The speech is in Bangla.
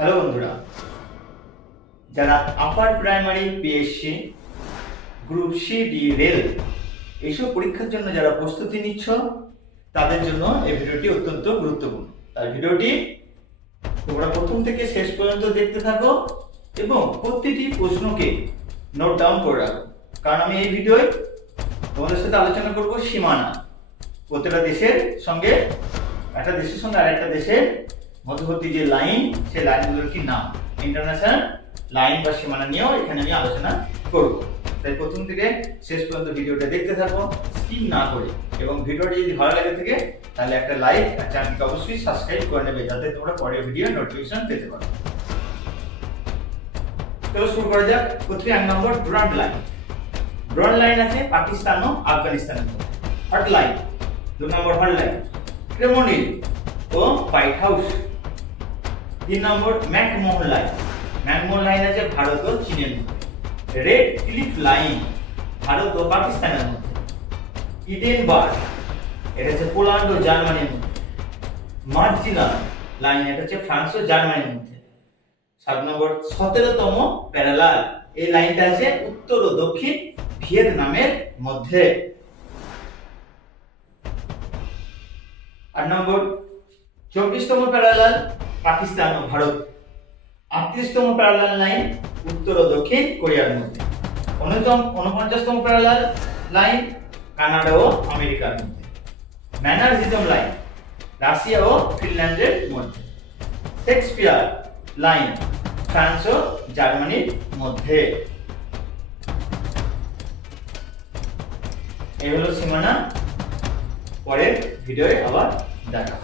হ্যালো বন্ধুরা, যারা upper primary PSC group C D rail এইসব পরীক্ষার জন্য যারা প্রস্তুতি নিচ্ছ, তাদের জন্য এই ভিডিওটি অত্যন্ত গুরুত্বপূর্ণ। তাই ভিডিওটি তোমরা প্রথম থেকে শেষ পর্যন্ত দেখতে থাকো এবং প্রতিটি প্রশ্নকে নোট ডাউন করে রাখো। কারণ আমি এই ভিডিওয় তোমাদের সাথে আলোচনা করব সীমানা। প্রত্যেকটা দেশের সঙ্গে একটা দেশের সঙ্গে আরেকটা দেশের মধ্যবর্তী যে লাইন সেই লাইনগুলোর কি নাম? ইন্টারন্যাশনাল লাইন বা সীমানা নিয়েও এখানে আমি আলোচনা করব। তাই প্রথম থেকে শেষ পর্যন্ত ভিডিওটা দেখতে থাকো স্কিপ না করে। এবং ভিডিওটি যদি ভালো লাগে থাকে, তাহলে একটা লাইক আর চ্যানেলকে অবশ্যই সাবস্ক্রাইব করে নেবে, যাতে তোমরা পরের ভিডিও নোটিফিকেশন পেতে পারো। চলো শুরু করা যাক। প্রথমে এক নম্বর ডুরান্ট লাইন ডুরান্ট লাইন আছে পাকিস্তান ও আফগানিস্তানের মধ্যে। হট লাইন দু নম্বর হট লাইন ক্রেমোনিল ও হোয়াইট হাউস তিন নম্বর ম্যাকমোহন লাইন ম্যাকমোহন লাইন আছে ভারত ও চীনের রেড ক্লিফ লাইন ভারত ও পাকিস্তানের মধ্যে। ইডেন এটা হচ্ছে পোল্যান্ড ও জার্মানির মধ্যে। মার্জিনাল লাইন, এটা হচ্ছে ফ্রান্স ও জার্মানির মধ্যে। সাত নম্বর, সতেরোতম প্যারালাল, এই লাইনটা আছে উত্তর ও দক্ষিণ ভিয়েতনামের মধ্যে। আট নম্বর, চব্বিশতম প্যারালাল পাকিস্তান ও ভারত। আটত্রিশতম প্যারালাল লাইন উত্তর ও দক্ষিণ কোরিয়ার মধ্যে। অন্যতম উনপঞ্চাশতম প্যারালাল লাইন কানাডা ও আমেরিকার মধ্যে। ম্যানারজিজম লাইন রাশিয়া ও ফিনল্যান্ডের মধ্যে। শেক্সপিয়ার লাইন ফ্রান্স ও জার্মানির মধ্যে। এই হলো সীমানা। পরের ভিডিওয়ে আবার দেখা